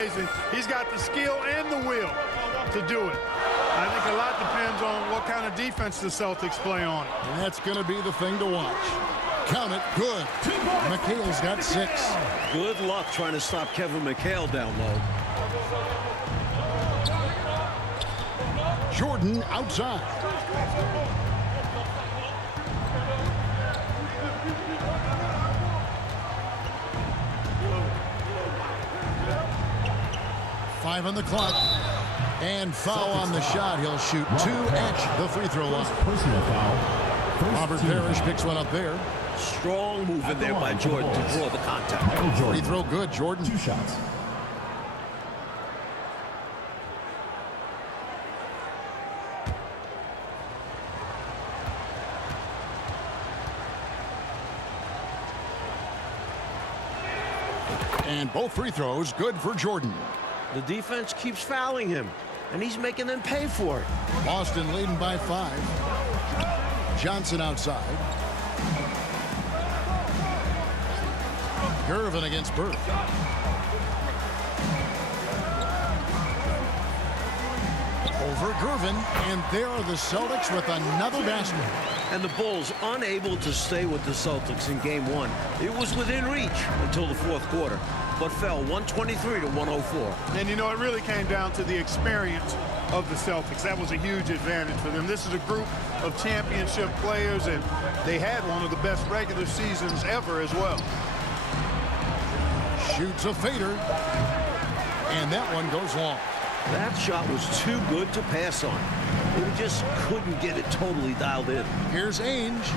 He's got the skill and the will to do it. I think a lot depends on what kind of defense the Celtics play on. And that's going to be the thing to watch. Count it. Good. McHale's got 6. Good luck trying to stop Kevin McHale down low. Jordan outside. Five on the clock. And foul on the shot. He'll shoot 2 at the free throw line. Personal foul. Robert Parrish picks one up there. Strong move in there by Jordan to draw the contact. Free throw good, Jordan. 2 shots. And both free throws good for Jordan. The defense keeps fouling him, and he's making them pay for it. Boston leading by 5. Johnson outside. Gervin against Bird. Over Gervin, and there are the Celtics with another basket. And the Bulls unable to stay with the Celtics in game 1. It was within reach until the fourth quarter, but fell 123 to 104. And you know, it really came down to the experience of the Celtics. That was a huge advantage for them. This is a group of championship players, and they had one of the best regular seasons ever as well. Shoots a fader, and that one goes long. That shot was too good to pass on. He just couldn't get it totally dialed in. Here's Ainge,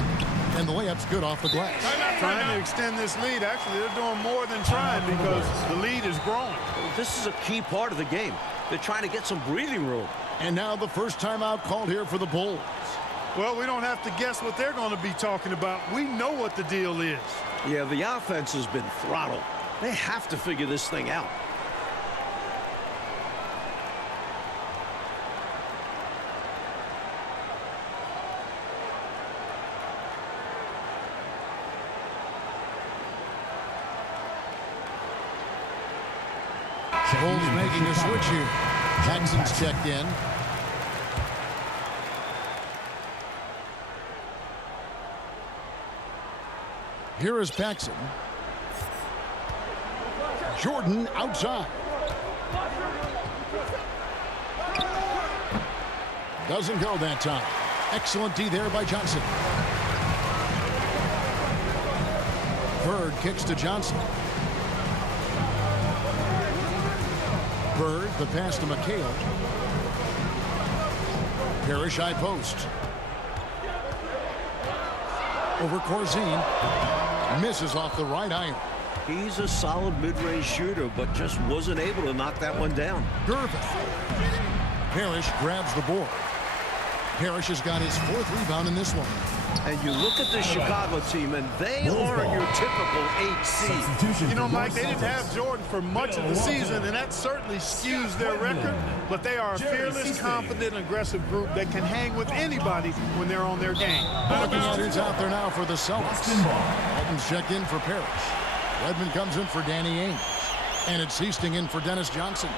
and the layup's good off the glass. Trying to extend this lead. Actually, they're doing more than trying because the lead is growing. This is a key part of the game. They're trying to get some breathing room. And now the first timeout called here for the Bulls. Well, we don't have to guess what they're going to be talking about. We know what the deal is. Yeah, the offense has been throttled. They have to figure this thing out. Bulls making a switch here. Jackson's checked in. Here is Paxson. Jordan outside. Doesn't go that time. Excellent D there by Johnson. Bird kicks to Johnson. Bird, the pass to McHale. Parrish high post. Over Corzine. Misses off the right iron. He's a solid mid-range shooter, but just wasn't able to knock that one down. Gervin. Parrish grabs the board. Parrish has got his 4th rebound in this one. And you look at this Chicago team, and they aren't your typical 8 seed. You know, Mike, they didn't have Jordan for much of the season, and that certainly skews their record. But they are a fearless, confident, aggressive group that can hang with anybody when they're on their game. Looking at who's out there now for the Celtics. Alton's checked in for Parrish. Redmond comes in for Danny Ainge. And it's Easting in for Dennis Johnson.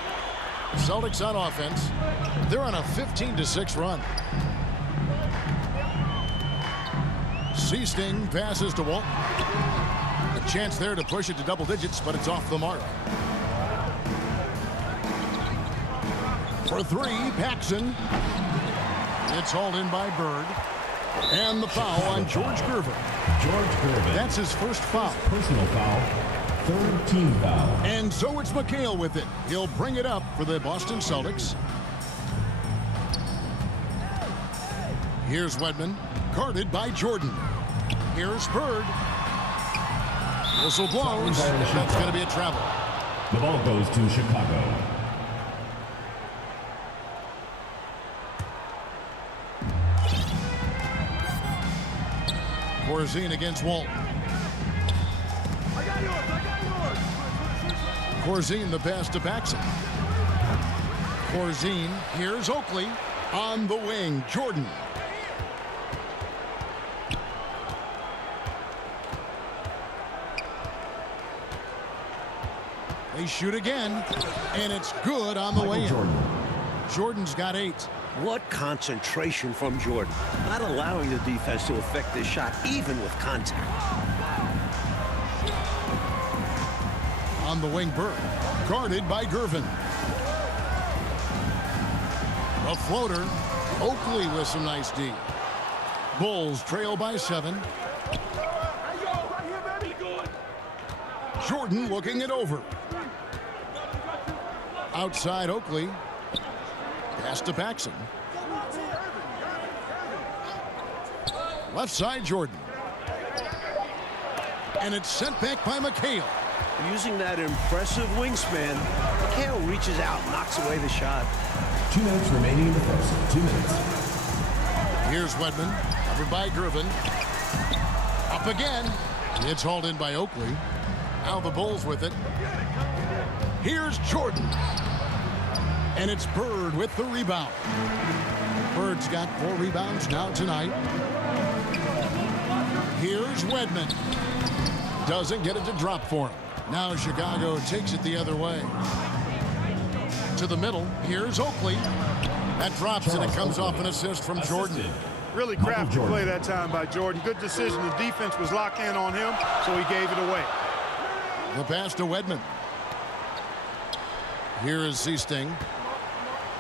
Celtics on offense. They're on a 15-6 run. Seasting passes to Walton. A chance there to push it to double digits, but it's off the mark. For 3, Paxson. It's hauled in by Bird. And the foul on George Gervin. George Gervin. That's his first foul. Personal foul. 3rd team foul. And so it's McHale with it. He'll bring it up for the Boston Celtics. Here's Wedman, guarded by Jordan. Here's Bird. Whistle blows. That's going to be a travel. The ball goes to Chicago. Corzine against Walton. Corzine the pass to Paxson. Corzine, here's Oakley on the wing. Jordan. They They shoot again, and it's good on the way in. Jordan. Jordan's got 8. What concentration from Jordan. Not allowing the defense to affect this shot, even with contact. On the wing, Bird. Guarded by Gervin. A floater. Oakley with some nice D. Bulls trail by 7. Jordan looking it over. Outside Oakley. Pass to Paxson. Left side Jordan. And it's sent back by McHale. Using that impressive wingspan, McHale reaches out, knocks away the shot. 2 minutes remaining in the first. 2 minutes. Here's Wedman, covered by Gervin. Up again. It's hauled in by Oakley. Now the Bulls with it. Here's Jordan. And it's Bird with the rebound. Bird's got 4 rebounds now tonight. Here's Wedman. Doesn't get it to drop for him. Now Chicago takes it the other way. To the middle. Here's Oakley. That drops and it comes off an assist from Jordan. Really crafty play that time by Jordan. Good decision. The defense was locked in on him, so he gave it away. The pass to Wedman. Here is Seasting.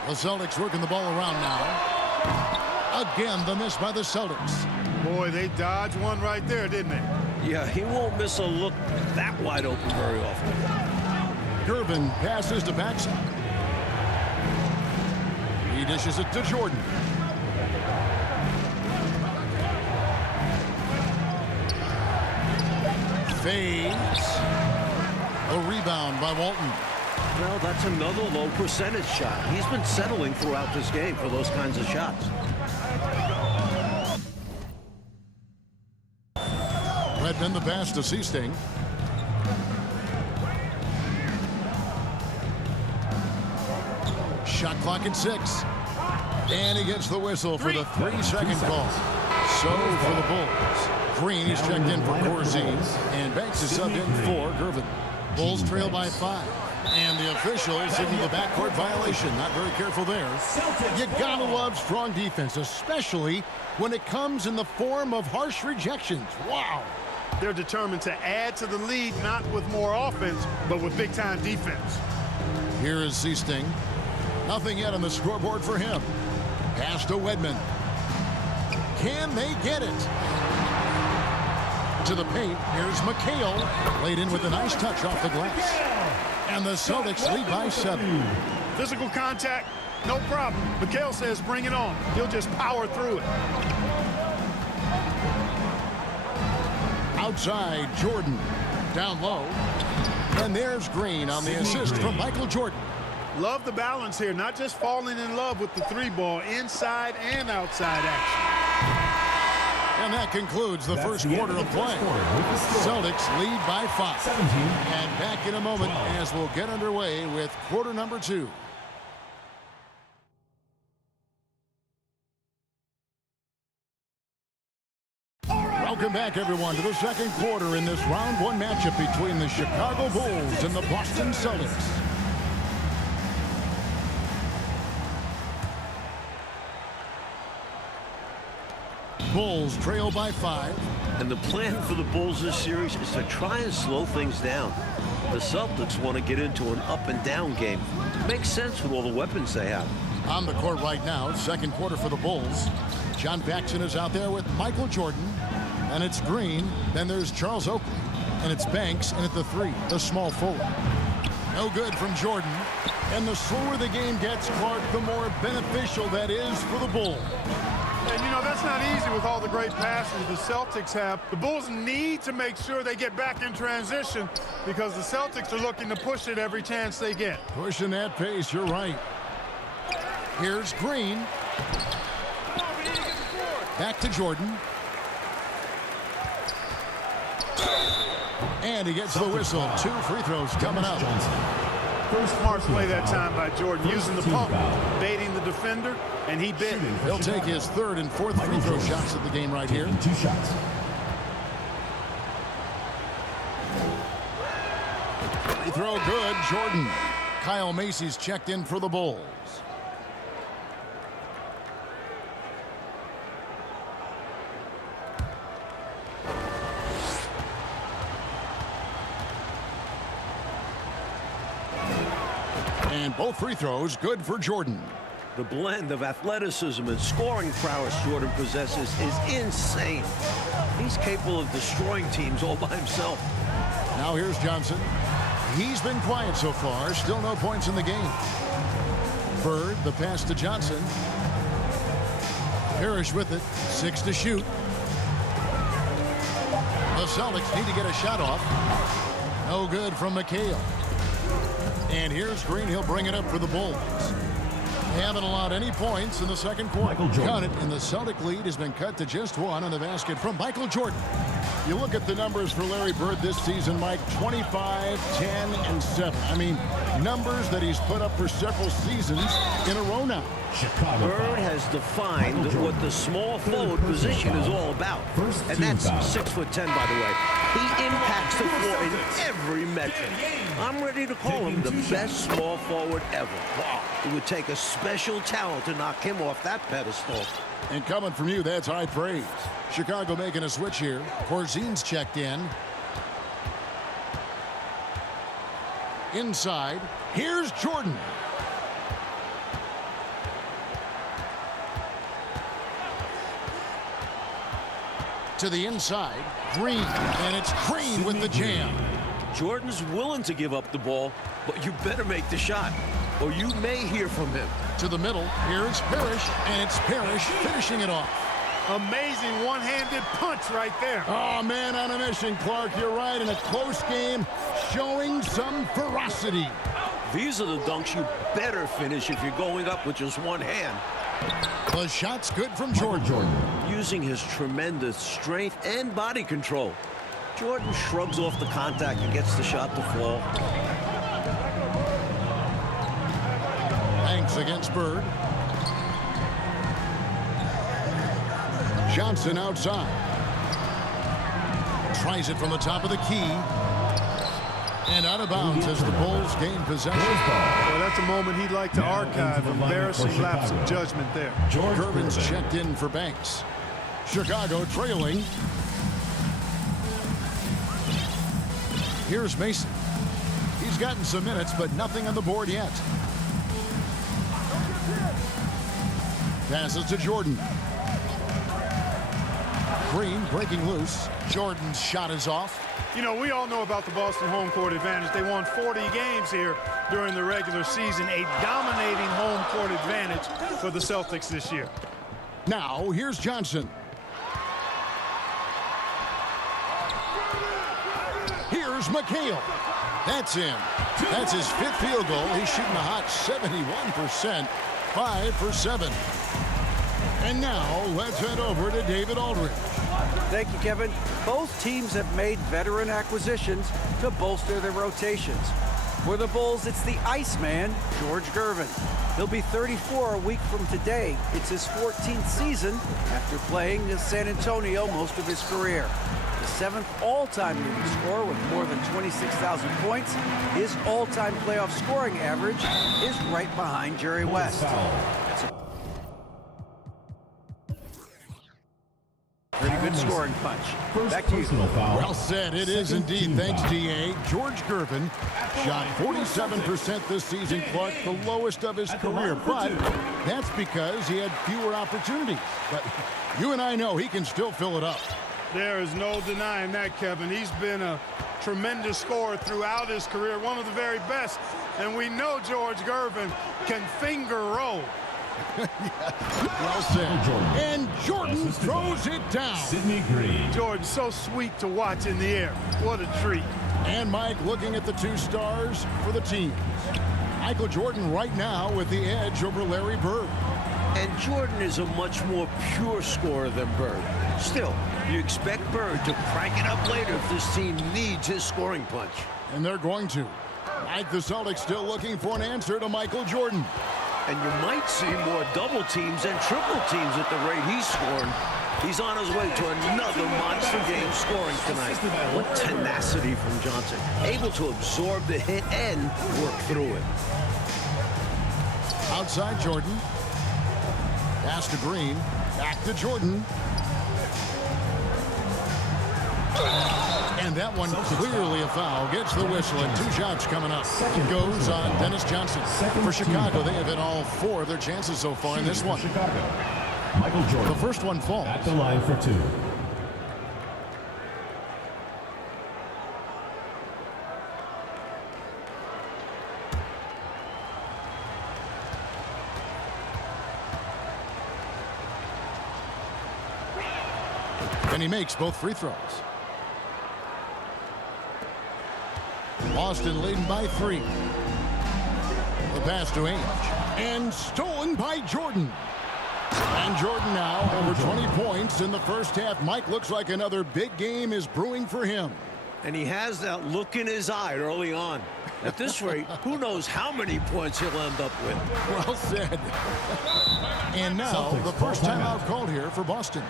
The Celtics working the ball around now. Again, the miss by the Celtics. Boy, they dodged one right there, didn't they? Yeah, he won't miss a look that wide open very often. Gervin passes to Paxson. He dishes it to Jordan. Fades. A rebound by Walton. Well, that's another low percentage shot. He's been settling throughout this game for those kinds of shots. Redmond the pass to Seasting. Shot clock at 6. And he gets the whistle for the 3-second call. So for the Bulls. Green is checked in for Corzine. And Banks is subbed in for Gervin. Bulls trail by 5. And the official signaled the backcourt violation. Not very careful there. You gotta love strong defense, especially when it comes in the form of harsh rejections. Wow. They're determined to add to the lead, not with more offense, but with big-time defense. Here is Seasting. Nothing yet on the scoreboard for him. Pass to Wedman. Can they get it? To the paint. Here's McHale. Laid in with a nice touch off the glass. And the Celtics lead by 7. Physical contact, no problem. McHale says bring it on. He'll just power through it. Outside, Jordan. Down low. And there's Green on the assist from Michael Jordan. Love the balance here, not just falling in love with the 3-ball, inside and outside action. And that concludes the first quarter of play. Celtics lead by 5. 17. And back in a moment as we'll get underway with quarter number 2. Welcome back, everyone, to the second quarter in this round 1 matchup between the Chicago Bulls and the Boston Celtics. Bulls trail by 5. And the plan for the Bulls this series is to try and slow things down. The Celtics want to get into an up-and-down game. Makes sense with all the weapons they have. On the court right now, second quarter for the Bulls. John Paxson is out there with Michael Jordan. And it's Green. Then there's Charles Oakley. And it's Banks. And at the 3, the small forward. No good from Jordan. And the slower the game gets, Clark, the more beneficial that is for the Bulls. And, you know, that's not easy with all the great passes the Celtics have. The Bulls need to make sure they get back in transition because the Celtics are looking to push it every chance they get. Pushing that pace, you're right. Here's Green. Back to Jordan. And he gets the whistle. 2 free throws coming up. Smart play that time by Jordan, using the pump, baiting the defender, and he bit. He'll take his 3rd and 4th free throw shots of the game right here. 2 shots. throw good. Jordan. Kyle Macy's checked in for the Bulls. And both free throws good for Jordan. The blend of athleticism and scoring prowess Jordan possesses is insane. He's capable of destroying teams all by himself. Now here's Johnson. He's been quiet so far. Still no points in the game. Bird, the pass to Johnson. Parrish with it. 6 to shoot. The Celtics need to get a shot off. No good from McHale. And here's Green. He'll bring it up for the Bulls. They haven't allowed any points in the second quarter. Got it, and the Celtic lead has been cut to just 1 on the basket from Michael Jordan. You look at the numbers for Larry Bird this season, Mike, 25, 10, and 7. I mean, numbers that he's put up for several seasons in a row now. Chicago Bird has defined what the small forward position is all about. And that's 6'10", by the way. He impacts the floor in every metric. I'm ready to call him the best small forward ever. Wow. It would take a special talent to knock him off that pedestal. And coming from you, that's high praise. Chicago making a switch here. Corzine's checked in. Inside. Here's Jordan. To the inside. Green. And it's Green with the jam. Jordan's willing to give up the ball, but you better make the shot, or you may hear from him. To the middle. Here's Parrish. And it's Parrish finishing it off. Amazing one-handed punch right there. Oh, man on a mission, Clark. You're right. In a close game, showing some ferocity. These are the dunks you better finish if you're going up with just one hand. The shot's good from Jordan. Using his tremendous strength and body control, Jordan shrugs off the contact and gets the shot to fall. Banks against Bird. Johnson outside. Tries it from the top of the key. And out of bounds as the Bulls gain possession. Well, that's a moment he'd like to archive. Embarrassing lapse of judgment there. Gervin's checked in for Banks. Chicago trailing. Here's Mason. He's gotten some minutes, but nothing on the board yet. Passes to Jordan. Green breaking loose. Jordan's shot is off. You know, we all know about the Boston home court advantage. They won 40 games here during the regular season. A dominating home court advantage for the Celtics this year. Now, here's Johnson. Here's McHale. That's in. That's his 5th field goal. He's shooting a hot 71%. 5 for 7. And now, let's head over to David Aldridge. Thank you, Kevin. Both teams have made veteran acquisitions to bolster their rotations. For the Bulls, it's the Iceman, George Gervin. He'll be 34 a week from today. It's his 14th season after playing in San Antonio most of his career. The 7th all-time leading scorer with more than 26,000 points. His all-time playoff scoring average is right behind Jerry West. Pretty good scoring punch. Back to you. Well said. It is indeed. Thanks, D.A. George Gervin shot 47% this season, Clark, the lowest of his career. But that's because he had fewer opportunities. But you and I know he can still fill it up. There is no denying that, Kevin. He's been a tremendous scorer throughout his career, one of the very best. And we know George Gervin can finger roll. Well said. And Jordan throws it down. Sidney Green. Jordan, so sweet to watch in the air. What a treat. And Mike looking at the 2 stars for the teams. Michael Jordan right now with the edge over Larry Bird. And Jordan is a much more pure scorer than Bird. Still, you expect Bird to crank it up later if this team needs his scoring punch. And they're going to. Mike, the Celtics still looking for an answer to Michael Jordan. And you might see more double teams and triple teams at the rate he's scoring. He's on his way to another monster game scoring tonight. What tenacity from Johnson. Able to absorb the hit and work through it. Outside Jordan. Pass to Green. Back to Jordan. And that one clearly a foul. Gets the whistle and 2 shots coming up. It goes on Dennis Johnson. For Chicago, they have hit all 4 of their chances so far in this one. Michael Jordan. The first one falls. At the line for 2. And he makes both free throws. Boston leading by 3. The pass to Ainge. And stolen by Jordan. And Jordan now over 20 points in the first half. Mike, looks like another big game is brewing for him. And he has that look in his eye early on. At this rate, who knows how many points he'll end up with. Well said. And now the first timeout called here for Boston.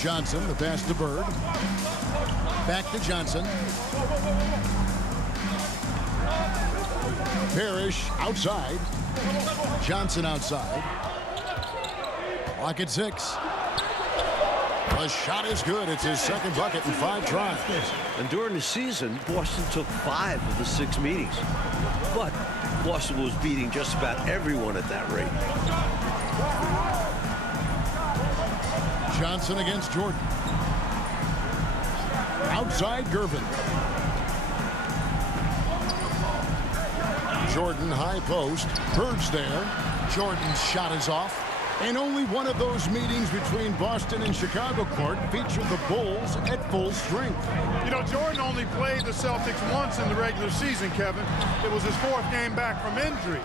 Johnson, the pass to Bird. Back to Johnson. Parrish outside. Johnson outside. Clock at 6. The shot is good. It's his second bucket in 5 tries. And during the season, Boston took 5 of the 6 meetings. But Boston was beating just about everyone at that rate. Johnson against Jordan. Outside Gervin. Jordan high post. Bird's there. Jordan's shot is off. And only one of those meetings between Boston and Chicago court featured the Bulls at full strength. You know, Jordan only played the Celtics once in the regular season, Kevin. It was his 4th game back from injury.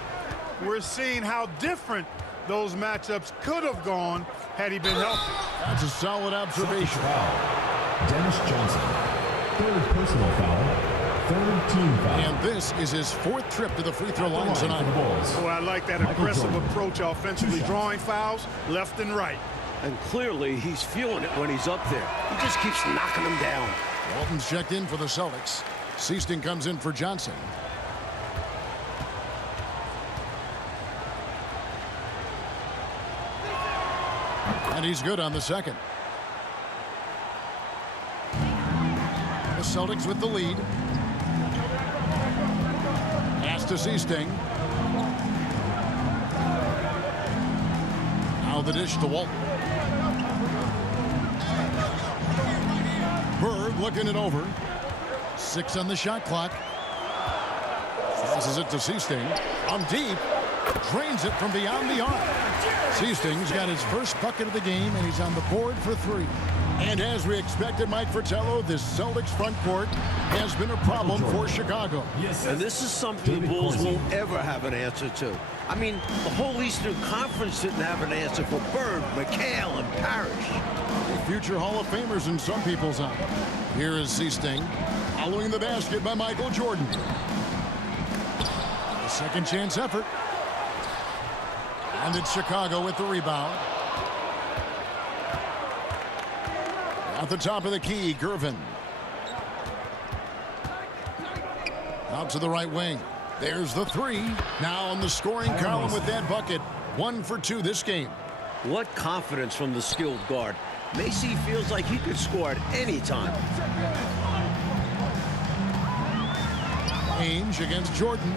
We're seeing how different those matchups could have gone had he been healthy. That's a solid observation. Foul. Dennis Johnson. 3rd personal foul. 3rd team foul. And this is his 4th trip to the free throw line tonight. Oh, I like that aggressive approach offensively, drawing fouls left and right. And clearly, he's feeling it when he's up there. He just keeps knocking them down. Walton's checked in for the Celtics. Seaston comes in for Johnson. And he's good on the second. The Celtics with the lead. Pass to Seaston. Now the dish to Walton. Bird looking it over. 6 on the shot clock. Passes it to Seaston. On deep. Drains it from beyond the arc. Seaston's got his first bucket of the game, and he's on the board for 3. And as we expected, Mike Fratello, this Celtics front court has been a problem for Chicago. And this is something the Bulls won't ever have an answer to. I mean, the whole Eastern Conference didn't have an answer for Bird, McHale, and Parrish. Future Hall of Famers in some people's eyes. Here is Seaston, following the basket by Michael Jordan. A second chance effort. And it's Chicago with the rebound. At the top of the key, Gervin. Out to the right wing. There's the 3. Now on the scoring column with that bucket. 1 for 2 this game. What confidence from the skilled guard. Macy feels like he could score at any time. Ainge against Jordan.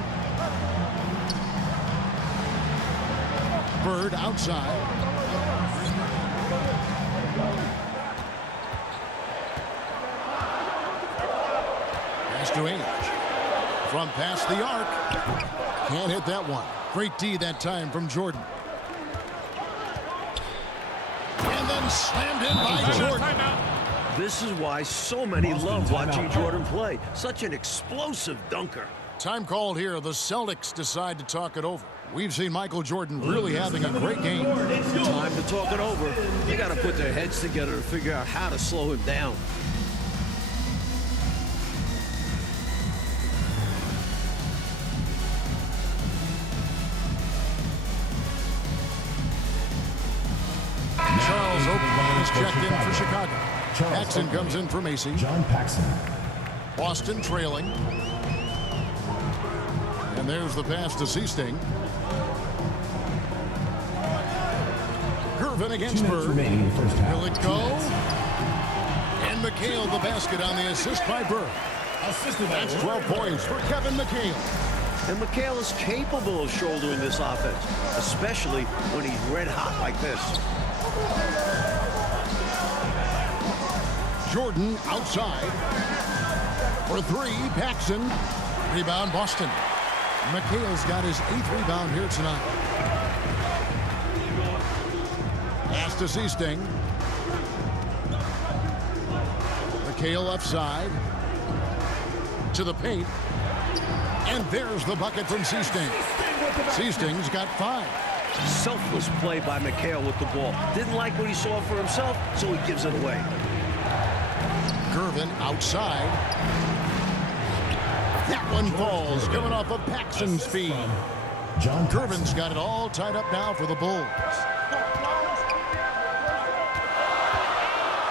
Bird outside. Pass to Ainge. From past the arc. Can't hit that one. Great D that time from Jordan. And then slammed in by Jordan. This is why so many love watching Jordan play. Such an explosive dunker. Time called here. The Celtics decide to talk it over. We've seen Michael Jordan really having a great game. Time to talk it over. They got to put their heads together to figure out how to slow him down. Charles Oakley is checked in for Chicago. Paxson comes in for Macy. John Paxson. Boston trailing. And there's the pass to Seasting. Gervin against Bird. Remaining in the first half. Will it go? And McHale the basket on the assist by Bird. That's 12 points for Kevin McHale. And McHale is capable of shouldering this offense, especially when he's red hot like this. Jordan outside. For three, Paxson. Rebound, Boston. McHale's got his 8th rebound here tonight. Pass to Seasting. McHale left side. To the paint. And there's the bucket from Seasting. Seasting's got 5. Selfless play by McHale with the ball. Didn't like what he saw for himself, so he gives it away. Gervin outside. That one falls, coming off of Paxson's feed. John Gervin's got it all tied up now for the Bulls.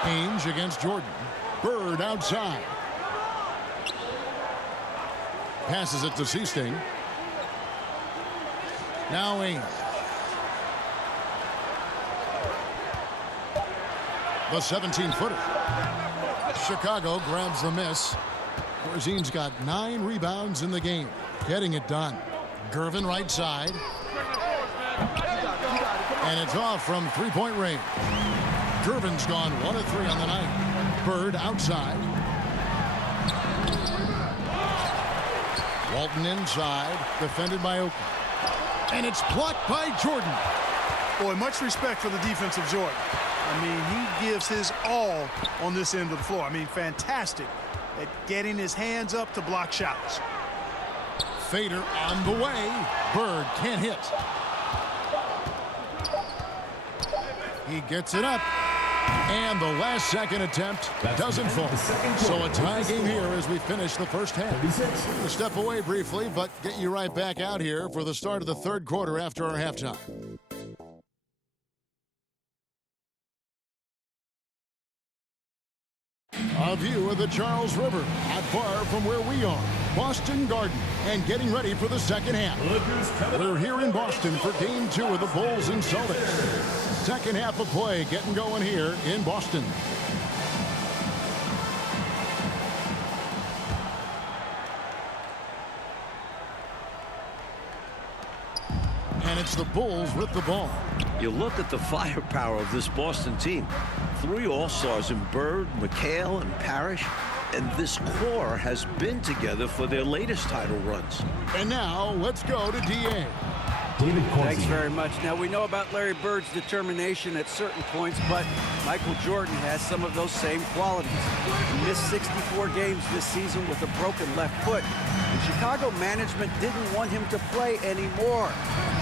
Ainge against Jordan. Bird outside. Passes it to Seasting. Now Ainge. The 17-footer. Chicago grabs the miss. Korzine's got 9 rebounds in the game. Getting it done. Gervin right side. And it's off from three-point range. Gervin's gone 1 of 3 on the night. Bird outside. Walton inside. Defended by Oakley. And it's blocked by Jordan. Boy, much respect for the defense of Jordan. I mean, he gives his all on this end of the floor. I mean, fantastic at getting his hands up to block shots. Fader on the way. Bird can't hit. He gets it up. And the last second attempt doesn't fall. So a tie game here as we finish the first half. We'll step away briefly, but get you right back out here for the start of the third quarter after our halftime. A view of the Charles River, not far from where we are, Boston Garden, and getting ready for the second half. We're here in Boston for Game 2 of the Bulls and Celtics. Second half of play getting going here in Boston. And it's the Bulls with the ball. You look at the firepower of this Boston team. 3 All-Stars in Bird, McHale, and Parrish. And this core has been together for their latest title runs. And now, let's go to D.A. David Corzine. Thanks very much. Now, we know about Larry Bird's determination at certain points, but Michael Jordan has some of those same qualities. He missed 64 games this season with a broken left foot. And Chicago management didn't want him to play anymore.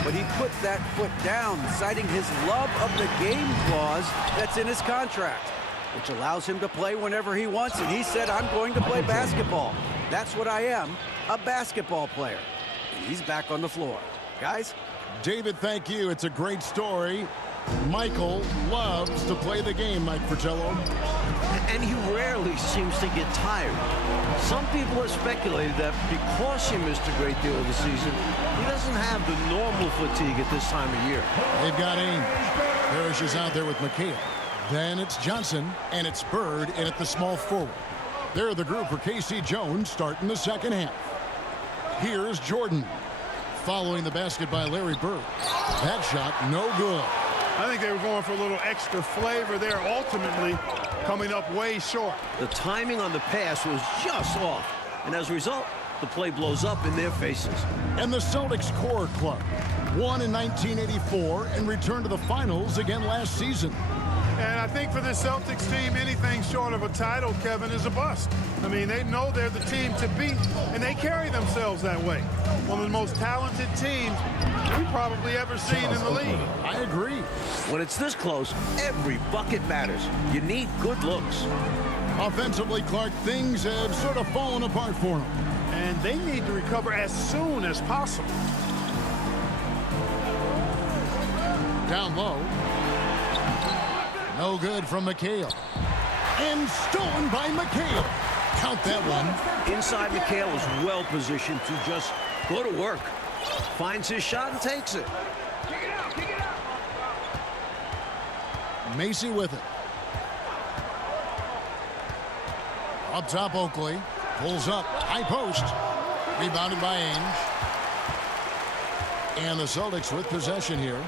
But he put that foot down, citing his love of the game clause that's in his contract, which allows him to play whenever he wants. And he said, I'm going to play basketball. That's what I am, a basketball player. And he's back on the floor. Guys? David, thank you. It's a great story. Michael loves to play the game, Mike Fratello. And he rarely seems to get tired. Some people have speculated that because he missed a great deal of the season, he doesn't have the normal fatigue at this time of year. They've got Ainge. Parrish is out there with McHale. Then it's Johnson, and it's Bird in at the small forward. They're the group for K.C. Jones starting the second half. Here's Jordan. Following the basket by Larry Bird. That shot, no good. I think they were going for a little extra flavor there, ultimately coming up way short. The timing on the pass was just off. And as a result, the play blows up in their faces. And the Celtics core club won in 1984 and returned to the finals again last season. And I think for this Celtics team, anything short of a title, Kevin, is a bust. I mean, they know they're the team to beat, and they carry themselves that way. One of the most talented teams we've probably ever seen in the league. I agree. When it's this close, every bucket matters. You need good looks. Offensively, Clark, things have sort of fallen apart for them. And they need to recover as soon as possible. Down low. No good from McHale. And stolen by McHale. Count that one. Inside, McHale is well positioned to just go to work. Finds his shot and takes it. Macy with it. Up top, Oakley. Pulls up. High post. Rebounded by Ainge. And the Celtics with possession here.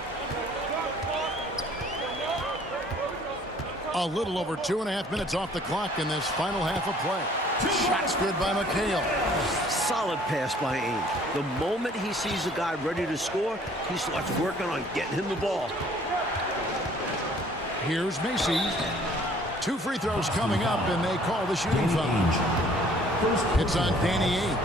A little over 2.5 minutes off the clock in this final half of play. Shots good by McHale. Solid pass by Ainge. The moment he sees a guy ready to score, he starts working on getting him the ball. Here's Macy. 2 free throws coming up, and they call the shooting foul. It's on Danny Ainge.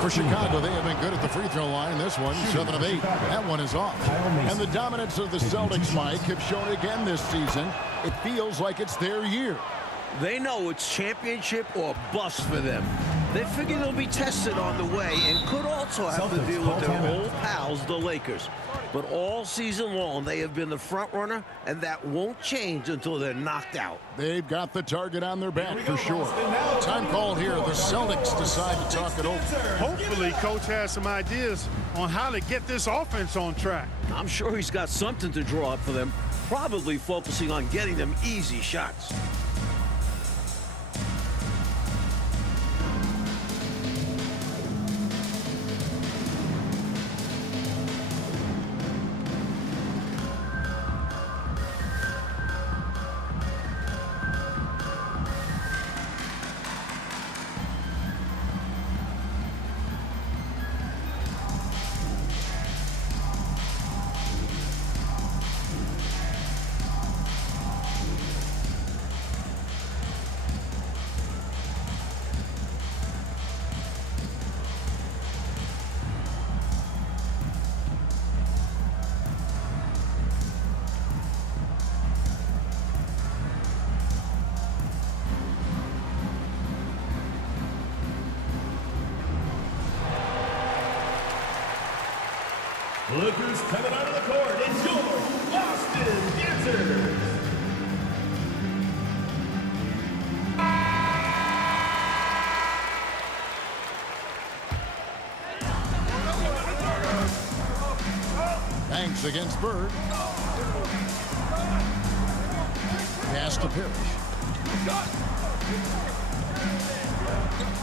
For Chicago, they have been good at the free throw line. This one, 7 of 8. That one is off. And the dominance of the Celtics, Mike, have shown again this season. It feels like it's their year. They know it's championship or bust for them. They figure they'll be tested on the way and could also have to deal with their old pals, the Lakers. But all season long, they have been the front runner, and that won't change until they're knocked out. They've got the target on their back for sure. Time called here. The Celtics decide to talk it over. Hopefully, Coach has some ideas on how to get this offense on track. I'm sure he's got something to draw up for them, probably focusing on getting them easy shots. Lookers coming out of the court. It's your Boston Dancers. Banks against Bird. Pass to Parrish.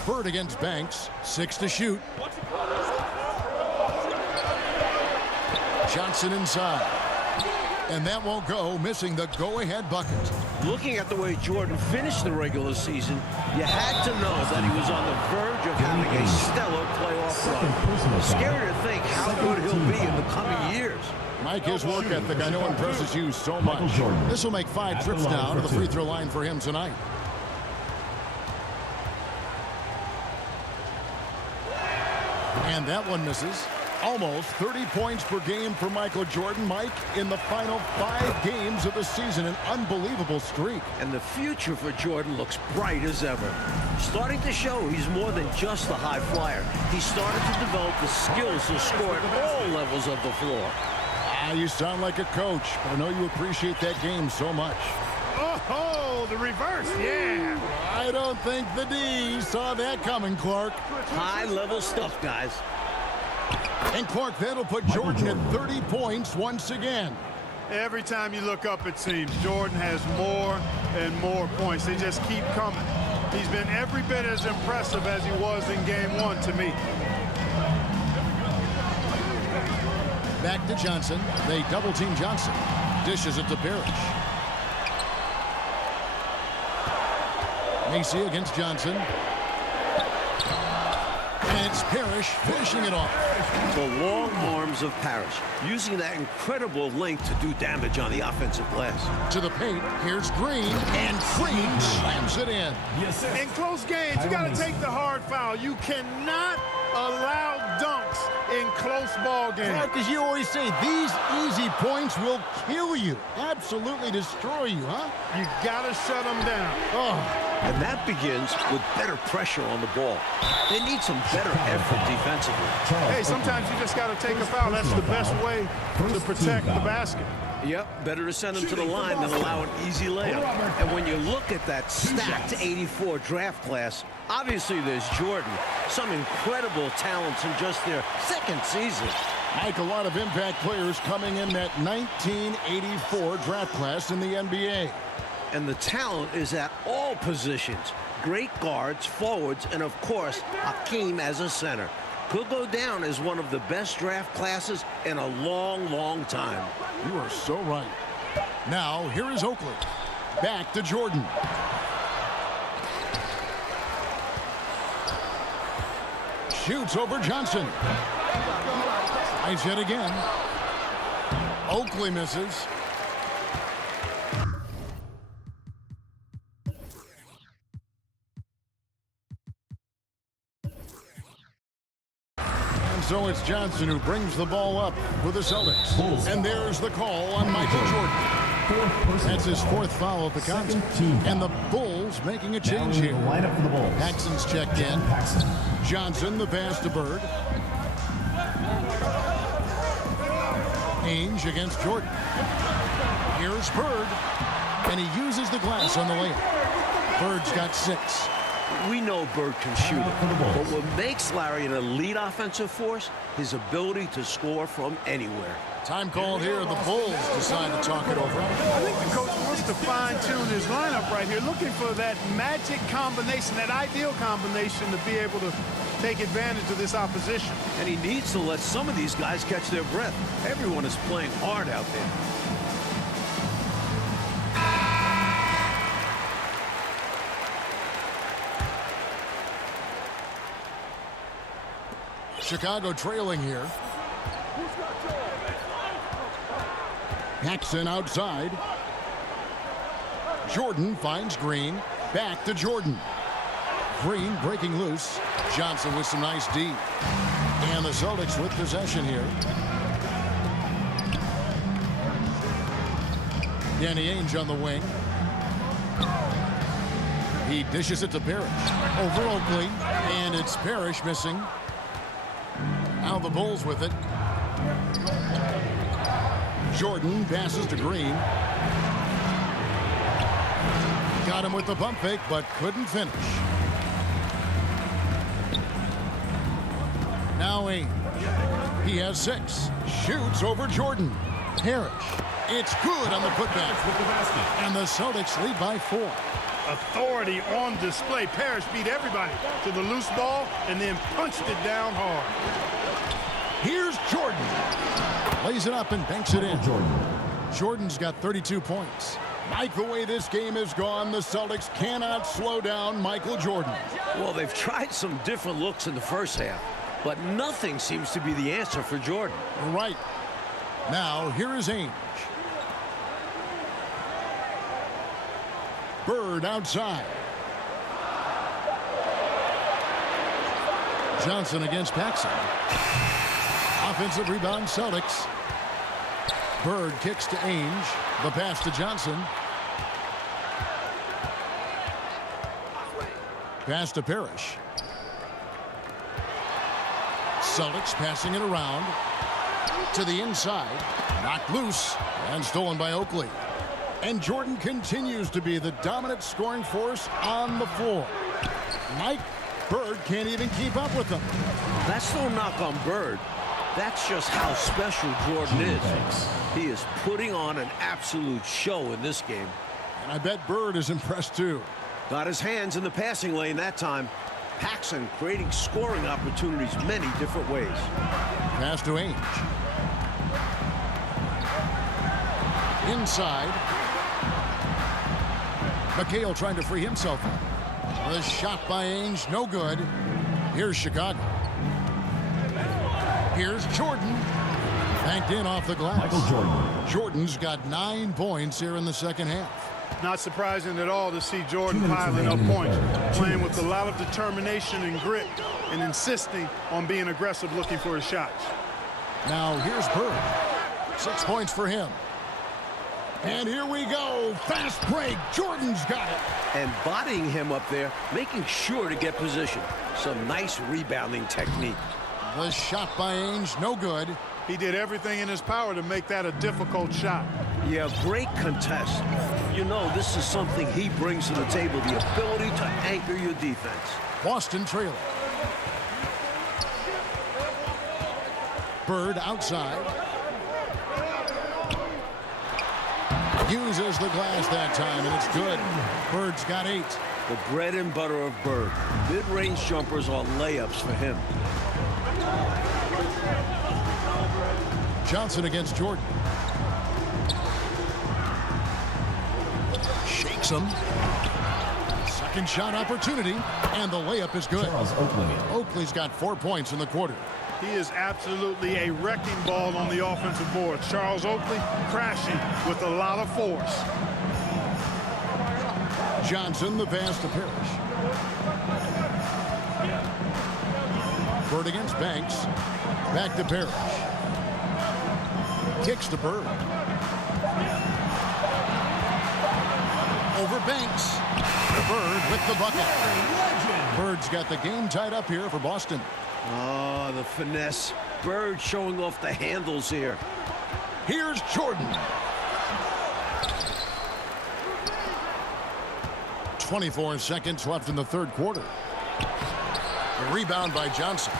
Bird against Banks. 6 to shoot. Johnson inside. And that won't go, missing the go-ahead bucket. Looking at the way Jordan finished the regular season, you had to know that he was on the verge of having a stellar playoff run. Scary to think how good he'll be in the coming years. Mike, his work ethic, I know, impresses you so much. This will make 5 trips now to the free throw line for him tonight. And that one misses. Almost 30 points per game for Michael Jordan, Mike, in the final 5 games of the season. An unbelievable streak. And the future for Jordan looks bright as ever. Starting to show he's more than just a high flyer. He started to develop the skills to score at all levels of the floor. You sound like a coach, but I know you appreciate that game so much. Oh, the reverse, yeah. I don't think the D saw that coming, Clark. High-level stuff, guys. And Clark, that'll put Jordan at 30 points once again. Every time you look up, it seems, Jordan has more and more points. They just keep coming. He's been every bit as impressive as he was in Game 1 to me. Back to Johnson. They double-team Johnson. Dishes it to Parrish. Macy against Johnson. And it's Parrish finishing it off. The long arms of Parrish, using that incredible length to do damage on the offensive glass. To the paint, here's Green, and Green slams it in. In close games, you got to take the hard foul. You cannot allow dunks in close ball games. Because you always say these easy points will kill you, absolutely destroy you, huh? You got to shut them down. Oh. And that begins with better pressure on the ball. They need some better effort defensively. Hey, sometimes you just got to take a foul. That's the best way to protect the basket. Yep, better to send them to the line than allow an easy layup. And when you look at that stacked 84 draft class, obviously there's Jordan. Some incredible talents in just their second season. Like a lot of impact players coming in that 1984 draft class in the NBA. And the talent is at all positions. Great guards, forwards, and of course, Hakeem as a center. Could go down as one of the best draft classes in a long, long time. You are so right. Now, here is Oakley. Back to Jordan. Shoots over Johnson. Tries yet again. Oakley misses. So it's Johnson who brings the ball up for the Celtics. And there's the call on Michael Jordan. That's his fourth foul of the contest. And the Bulls making a change here. Lineup for the Bulls. Paxson's checked in. Johnson, the pass to Bird. Ainge against Jordan. Here's Bird. And he uses the glass on the layup. Bird's got 6. We know Bird can shoot it, but what makes Larry an elite offensive force, his ability to score from anywhere. Time called here. The Bulls decide to talk it over. I think the coach wants to fine-tune his lineup right here, looking for that magic combination, that ideal combination to be able to take advantage of this opposition. And he needs to let some of these guys catch their breath. Everyone is playing hard out there. Chicago trailing here. Paxson outside. Jordan finds Green. Back to Jordan. Green breaking loose. Johnson with some nice D. And the Celtics with possession here. Danny Ainge on the wing. He dishes it to Parrish. Over Oakley. And it's Parrish missing. Now the Bulls with it. Jordan passes to Green. Got him with the pump fake, but couldn't finish. Now Ainge. He has 6. Shoots over Jordan. Parrish. It's good on the putback. And the Celtics lead by 4. Authority on display. Parrish beat everybody to the loose ball and then punched it down hard. Here's Jordan. Lays it up and banks it in. Jordan's got 32 points. Like the way this game has gone, the Celtics cannot slow down Michael Jordan. Well, they've tried some different looks in the first half, but nothing seems to be the answer for Jordan. You're right. Now, here is Ainge. Bird outside. Johnson against Paxson. Offensive rebound, Celtics. Bird kicks to Ainge. The pass to Johnson. Pass to Parrish. Celtics passing it around. To the inside. Knocked loose. And stolen by Oakley. And Jordan continues to be the dominant scoring force on the floor. Mike, Bird can't even keep up with them. That's no knock on Bird. That's just how special Jordan is. He is putting on an absolute show in this game. And I bet Bird is impressed too. Got his hands in the passing lane that time. Paxson creating scoring opportunities many different ways. Pass to Ainge. Inside. McHale trying to free himself up. The shot by Ainge, no good. Here's Chicago. Here's Jordan. Banked in off the glass. Michael Jordan. Jordan's got 9 points here in the second half. Not surprising at all to see Jordan 2 minutes piling up remaining in points, the third. 2 playing with minutes. a lot of determination and grit and insisting on being aggressive looking for his shots. Now here's Bird. 6 points for him. And here we go. Fast break. Jordan's got it. And bodying him up there, making sure to get position. Some nice rebounding technique. The shot by Ainge, no good. He did everything in his power to make that a difficult shot. Yeah, great contest. You know, this is something he brings to the table, the ability to anchor your defense. Boston trailing. Bird outside. Uses the glass that time, and it's good. Bird's got 8. The bread and butter of Bird. Mid-range jumpers are layups for him. Johnson against Jordan. Shakes him. Second shot opportunity, and the layup is good. Charles Oakley. Oakley's got 4 points in the quarter. He is absolutely a wrecking ball on the offensive board. Charles Oakley crashing with a lot of force. Johnson, the pass to Parrish. Bird against Banks. Back to Parrish. Kicks to Bird. Over Banks. Bird with the bucket. Bird's got the game tied up here for Boston. Oh, the finesse. Bird showing off the handles here. Here's Jordan. 24 seconds left in the third quarter. A rebound by Johnson.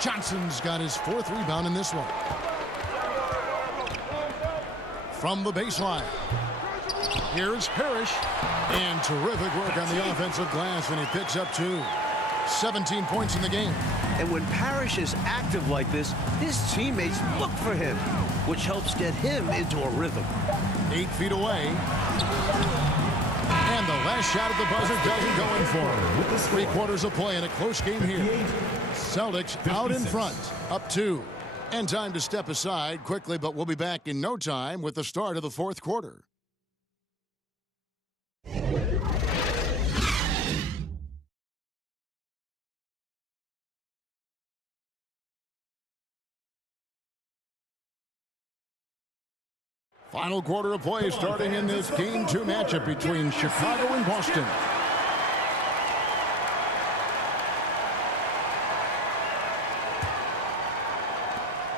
Johnson's got his 4th rebound in this one. From the baseline. Here's Parrish. And terrific work on the offensive glass, and he picks up 2. 17 points in the game. And when Parrish is active like this, his teammates look for him, which helps get him into a rhythm. 8 feet away. And the last shot at the buzzer doesn't go in for him. 3 quarters of play in a close game here. Celtics out in front, up 2. And time to step aside quickly, but we'll be back in no time with the start of the 4th quarter. Final quarter of play starting in this Game 2 matchup between Chicago and Boston.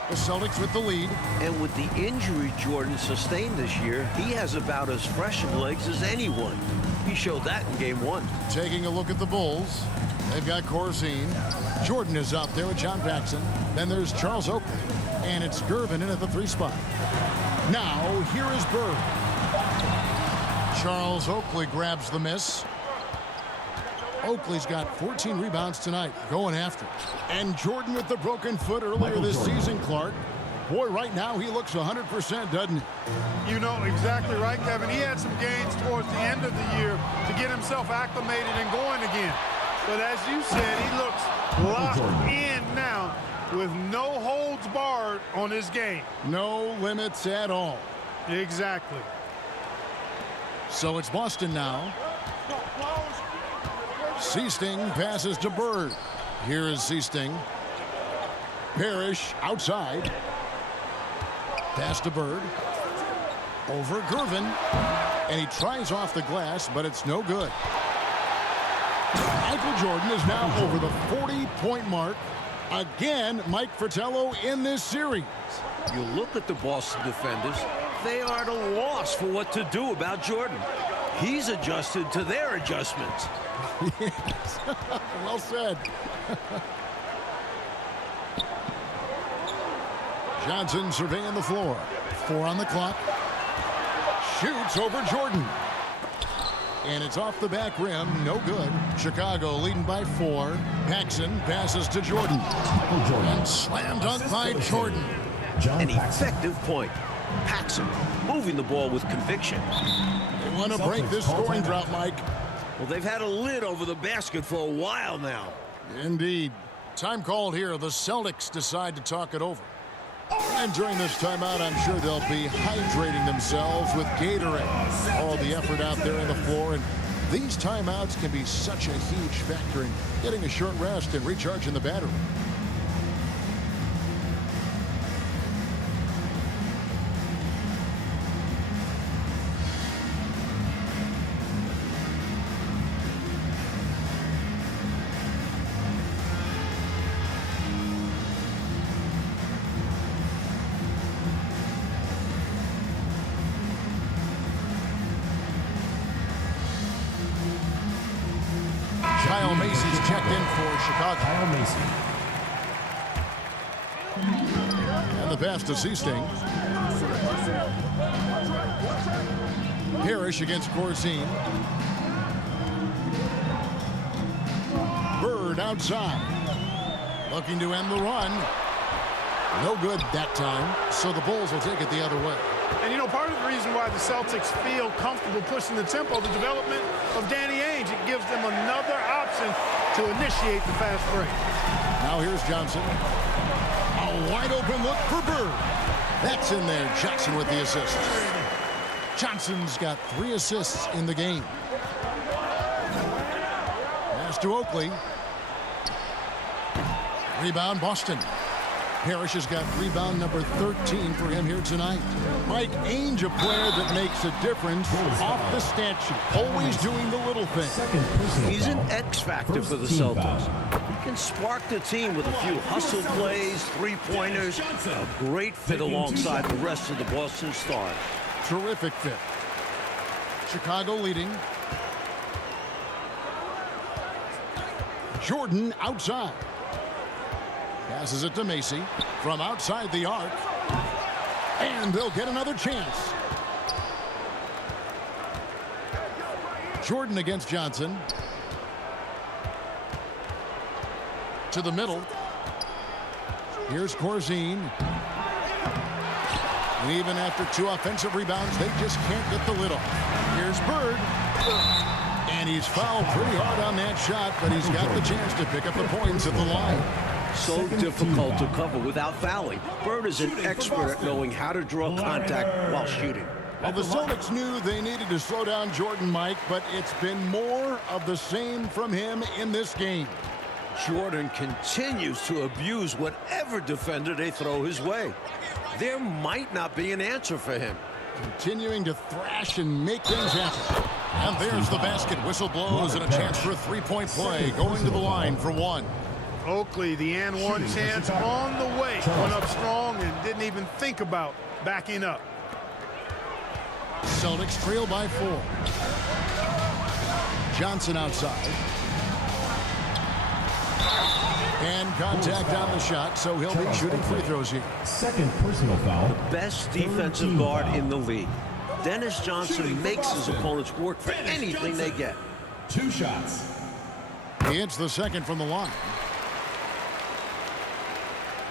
The Celtics with the lead. And with the injury Jordan sustained this year, he has about as fresh of legs as anyone. He showed that in Game 1. Taking a look at the Bulls. They've got Corzine. Jordan is out there with John Paxson. Then there's Charles Oakley. And it's Gervin in at the 3 spot. Now, here is Bird. Charles Oakley grabs the miss. Oakley's got 14 rebounds tonight, going after. And Jordan with the broken foot earlier this season, Clark. Boy, right now he looks 100%, doesn't he? You know exactly right, Kevin. He had some gains towards the end of the year to get himself acclimated and going again. But as you said, he looks locked in now with no holds barred on his game. No limits at all. Exactly. So it's Boston now. Seasting passes to Bird. Here is Seasting. Parrish outside. Pass to Bird. Over Gervin. And he tries off the glass, but it's no good. Michael Jordan is now over the 40-point mark. Again, Mike Fratello in this series. You look at the Boston defenders, they are at a loss for what to do about Jordan. He's adjusted to their adjustments. Yes. Well said. Johnson surveying the floor. 4 on the clock. Shoots over Jordan. And it's off the back rim. No good. Chicago leading by 4. Paxson passes to Jordan. And slam dunk by Jordan. An effective point. Paxson moving the ball with conviction. They want to break this scoring drought, Mike. Well, they've had a lid over the basket for a while now. Indeed. Time called here. The Celtics decide to talk it over. And during this timeout, I'm sure they'll be hydrating themselves with Gatorade. All the effort out there on the floor. And these timeouts can be such a huge factor in getting a short rest and recharging the battery. Kyle Macy's checked in for Chicago. Kyle Macy. And the pass to Seasting. Parrish against Corzine. Bird outside. Looking to end the run. No good that time, so the Bulls will take it the other way. And, you know, part of the reason why the Celtics feel comfortable pushing the tempo, the development of Danny Ainge, it gives them another option to initiate the fast break. Now here's Johnson. A wide open look for Bird. That's in there. Johnson with the assist. Johnson's got 3 assists in the game. Pass to Oakley. Rebound Boston. Parrish has got rebound number 13 for him here tonight. Mike Ainge, a player that makes a difference off the stat sheet, always doing the little thing. He's an X factor for the Celtics. He can spark the team with a few hustle plays, three-pointers. A great fit alongside the rest of the Boston stars. Terrific fit. Chicago leading. Jordan outside. Passes it to Macy from outside the arc. And they'll get another chance. Jordan against Johnson. To the middle. Here's Corzine. And even after 2 offensive rebounds, they just can't get the lid off. Here's Bird. And he's fouled pretty hard on that shot, but he's got the chance to pick up the points at the line. So difficult to cover without fouling. Bird is an expert at knowing how to draw contact while shooting. Well, the Celtics knew they needed to slow down Jordan, Mike, but it's been more of the same from him in this game. Jordan continues to abuse whatever defender they throw his way. There might not be an answer for him. Continuing to thrash and make things happen. And there's the basket. Whistle blows and a chance for a three-point play. Going to the line for 1. Oakley, the and one chance on the way. Went up strong and didn't even think about backing up. Celtics trail by 4. Johnson outside. And contact on the shot, so he'll be shooting free throws here. Second personal foul. Best defensive guard in the league. Dennis Johnson makes his opponents work for anything they get. 2 shots. He hits the second from the line.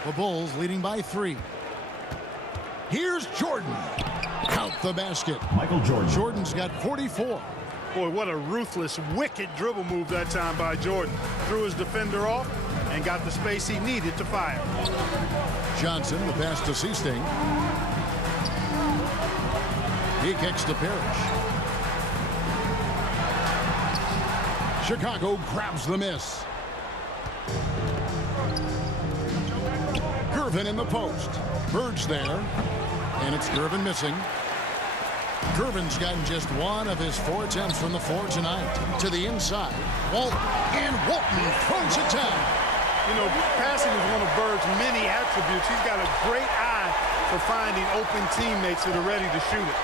The Bulls leading by 3. Here's Jordan. Count the basket. Michael Jordan. Jordan's got 44. Boy, what a ruthless, wicked dribble move that time by Jordan. Threw his defender off and got the space he needed to fire. Johnson, the pass to Seasting. He kicks to Parrish. Chicago grabs the miss. Gervin in the post. Bird's there. And it's Gervin missing. Gervin's gotten just 1 of his 4 attempts from the floor tonight. To the inside. Walton. And Walton throws it down. You know, passing is one of Bird's many attributes. He's got a great eye for finding open teammates that are ready to shoot it.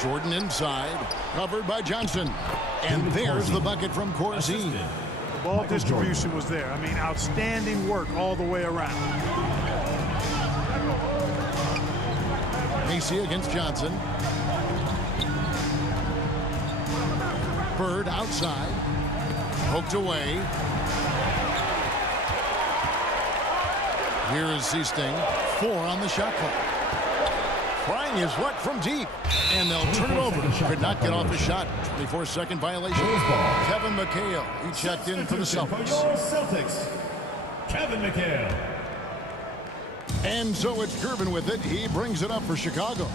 Jordan inside. Covered by Johnson. And there's the bucket from Corzine. Ball distribution was there. I mean, outstanding work all the way around. Macy against Johnson. Bird outside. Poked away. Here is Seasting. 4 on the shot clock. Trying his luck from deep. And they'll turn it over. Could not get off the shot. 24-second violation. Kevin McHale. He checked in for the Celtics. Celtics, Kevin McHale. And so it's Gervin with it. He brings it up for Chicago.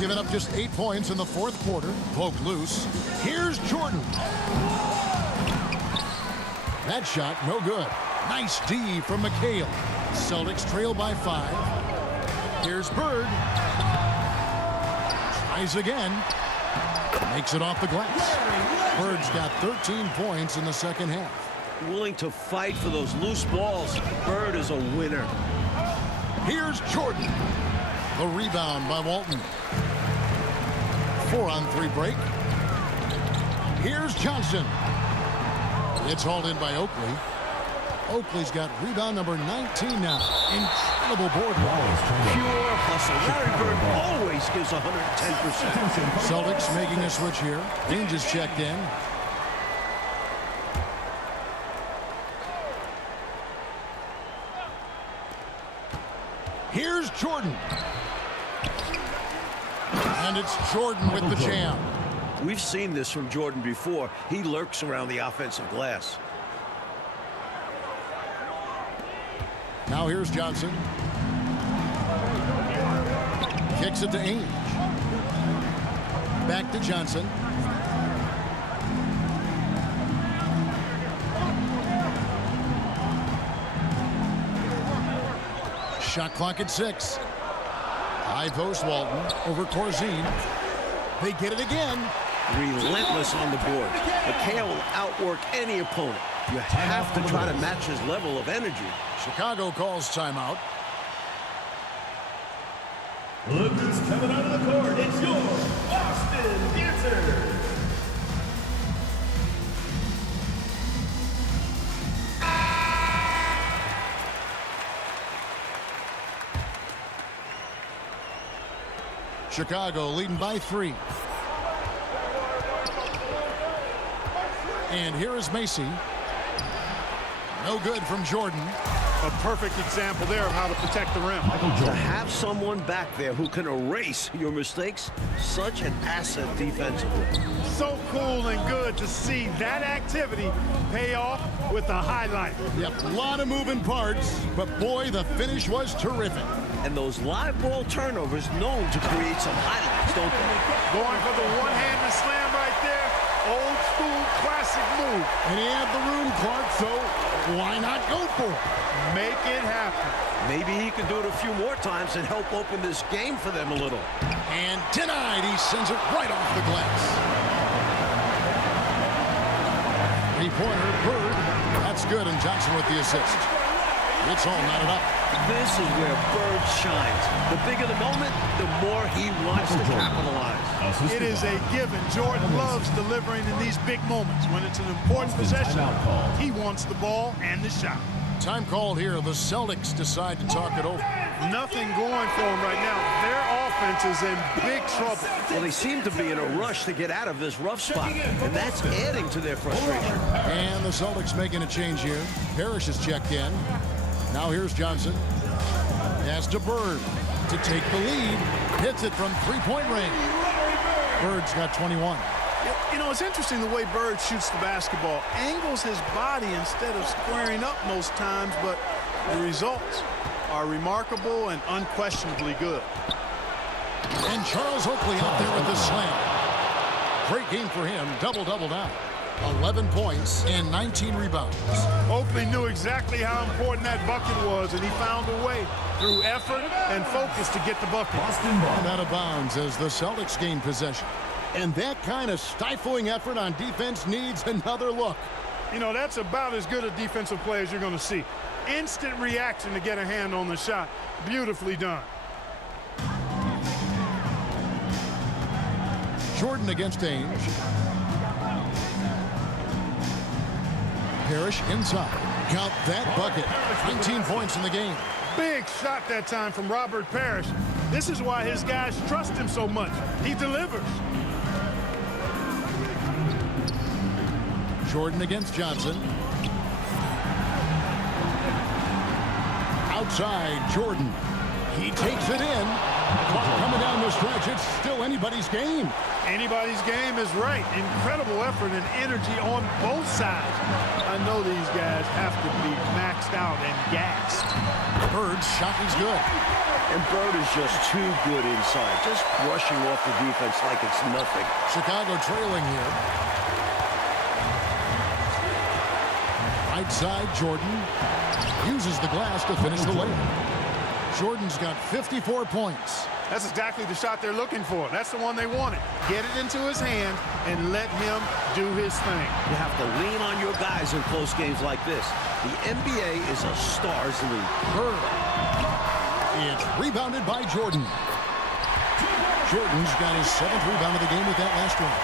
Giving up just 8 points in the fourth quarter. Poked loose. Here's Jordan. That shot, no good. Nice D from McHale. Celtics trail by 5. Here's Bird. Tries again. Makes it off the glass. Bird's got 13 points in the second half. Willing to fight for those loose balls. Bird is a winner. Here's Jordan. The rebound by Walton. 4-on-3 break. Here's Johnson. It's hauled in by Oakley. Oakley's got rebound number 19 now. Incredible board. Pure hustle. Larry Bird always gives 110%. Celtics making a switch here. Ainge is checked in. Here's Jordan. And it's Jordan with the jam. We've seen this from Jordan before. He lurks around the offensive glass. Now here's Johnson. Kicks it to Ainge. Back to Johnson. Shot clock at 6. High post Walton over Corzine. They get it again. Relentless on the board. McHale will outwork any opponent. You have to try to match his level of energy. Chicago calls timeout. Look who's coming out of the court. It's your Boston Dancers. Chicago leading by 3. And here is Macy. No good from Jordan. A perfect example there of how to protect the rim. To have someone back there who can erase your mistakes, such an asset defensively. So cool and good to see that activity pay off with a highlight. Yep, a lot of moving parts, but boy, the finish was terrific. And those live ball turnovers known to create some highlights, don't they? Going for the one-handed slam right there. Old school classic move. And he had the room, Clark, so why not go for it? Make it happen. Maybe he can do it a few more times and help open this game for them a little. And denied. He sends it right off the glass. 3-pointer, Bird. That's good, and Johnson with the assist. It's all knotted up. This is where Bird shines. The bigger the moment, the more he wants to capitalize. It is a given. Jordan loves delivering in these big moments. When it's an important possession, he wants the ball and the shot. Time called here. The Celtics decide to talk it over. Nothing going for them right now. Their offense is in big trouble. Well, they seem to be in a rush to get out of this rough spot, and that's adding to their frustration. And the Celtics making a change here. Parrish is checked in. Now here's Johnson. Pass to Bird to take the lead. Hits it from 3-point range. Bird's got 21. You know, it's interesting the way Bird shoots the basketball. Angles his body instead of squaring up most times, but the results are remarkable and unquestionably good. And Charles Oakley out there with the slam. Great game for him. Double-double now. 11 points and 19 rebounds. Oakley knew exactly how important that bucket was, and he found a way through effort and focus to get the bucket. And out of bounds as the Celtics gain possession. And that kind of stifling effort on defense needs another look. You know, that's about as good a defensive play as you're going to see. Instant reaction to get a hand on the shot. Beautifully done. Jordan against Ainge. Parrish inside. Count that bucket. 19 points in the game. Big shot that time from Robert Parrish. This is why his guys trust him so much. He delivers. Jordan against Johnson. Outside, Jordan. He takes it in. Clock coming down the stretch. It's still anybody's game. Anybody's game is right. Incredible effort and energy on both sides. I know these guys have to be maxed out and gassed. Bird's shot is good. And Bird is just too good inside, just rushing off the defense like it's nothing. Chicago trailing here. Right side, Jordan uses the glass to finish the layup. Jordan's got 54 points. That's exactly the shot they're looking for. That's the one they wanted. Get it into his hand and let him do his thing. You have to lean on your guys in close games like this. The NBA is a stars league. Bird. It's rebounded by Jordan. Jordan's got his 7th rebound of the game with that last one.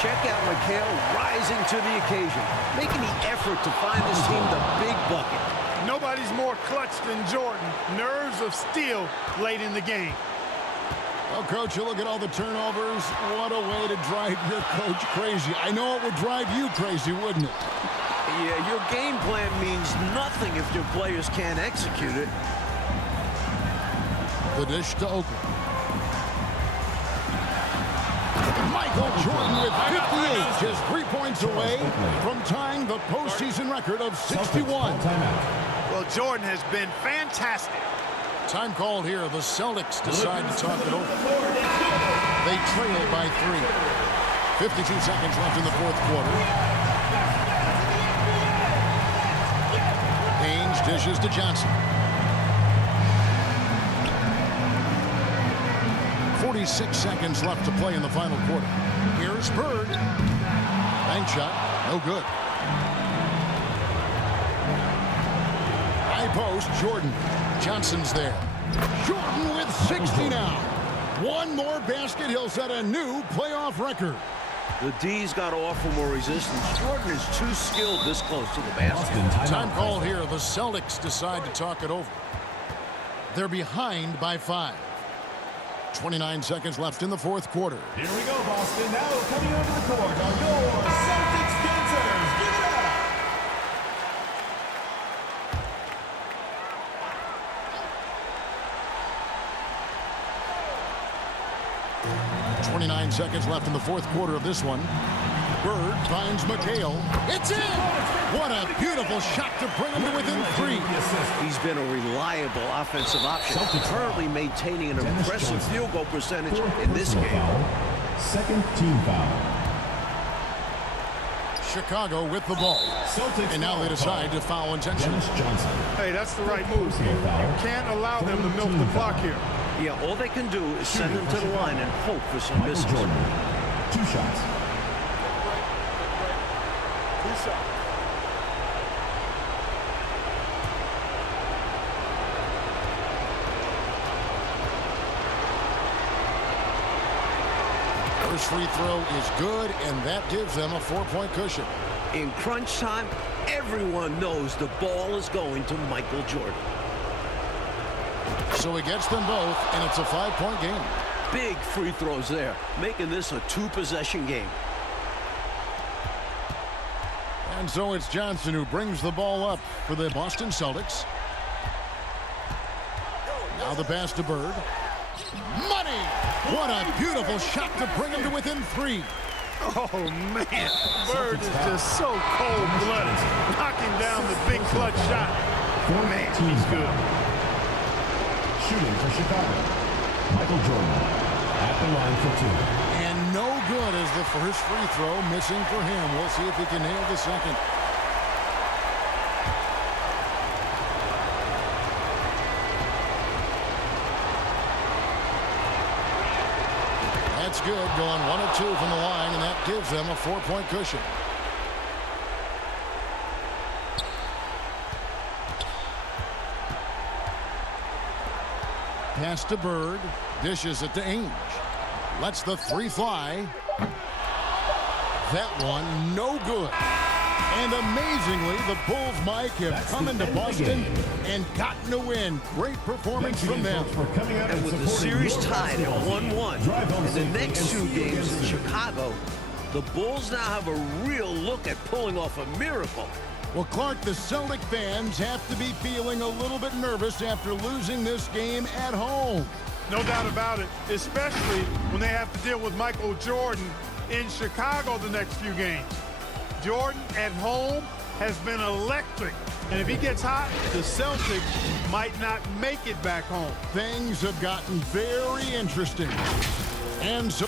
Check out McHale rising to the occasion, making the effort to find this team the big bucket. Nobody's more clutch than Jordan. Nerves of steel late in the game. Well, Coach, you look at all the turnovers. What a way to drive your coach crazy. I know it would drive you crazy, wouldn't it? Yeah, your game plan means nothing if your players can't execute it. The dish to Oakland. Michael Jordan with 58, just 3 points away from tying the postseason record of 61. Well, Jordan has been fantastic. Time called here. The Celtics decide to talk it over. They trail by 3. 52 seconds left in the fourth quarter. Haynes dishes to Johnson. 46 seconds left to play in the final quarter. Here's Bird. Bank shot. No good. High post. Jordan. Johnson's there. Jordan with 60 now. One more basket. He'll set a new playoff record. The D's got to offer more resistance. Jordan is too skilled this close to the basket. Time called here. The Celtics decide to talk it over. They're behind by 5. 29 seconds left in the fourth quarter. Here we go, Boston. Now coming onto the court are your Celtics dancers. Give it up. 29 seconds left in the fourth quarter of this one. Bird finds McHale. It's in! What a beautiful shot to bring him to within 3. He's been a reliable offensive option, currently maintaining an impressive field goal percentage in this game. Second team foul. Chicago with the ball. And now they decide to foul intentionally. Dennis Johnson. Hey, that's the right move. You can't allow them to milk the clock here. Yeah, all they can do is send them to the line and hope for some Michael misses. Jordan. 2 shots. First free throw is good, and that gives them a 4-point cushion. In crunch time, everyone knows the ball is going to Michael Jordan. So he gets them both, and it's a 5-point game. Big free throws there, making this a 2-possession game. And so it's Johnson who brings the ball up for the Boston Celtics. Now the pass to Bird. Money! What a beautiful shot to bring him to within 3. Oh, man. Bird is just so cold-blooded. Knocking down the big clutch shot. Man, he's good. Shooting for Chicago. Michael Jordan at the line for 2. And no good as the first free throw missing for him. We'll see if he can nail the second. That's good, going 1 of 2 from the line, and that gives them a 4-point cushion. Pass to Bird, dishes it to Ainge. Lets the 3 fly. That one, no good. And amazingly, the Bulls, Mike, have come into Boston and gotten a win. Great performance from them. And with the series tied at 1-1, in the next 2 games in Chicago, the Bulls now have a real look at pulling off a miracle. Well, Clark, the Celtic fans have to be feeling a little bit nervous after losing this game at home. No doubt about it, especially when they have to deal with Michael Jordan in Chicago the next few games. Jordan at home has been electric. And if he gets hot, the Celtics might not make it back home. Things have gotten very interesting. And so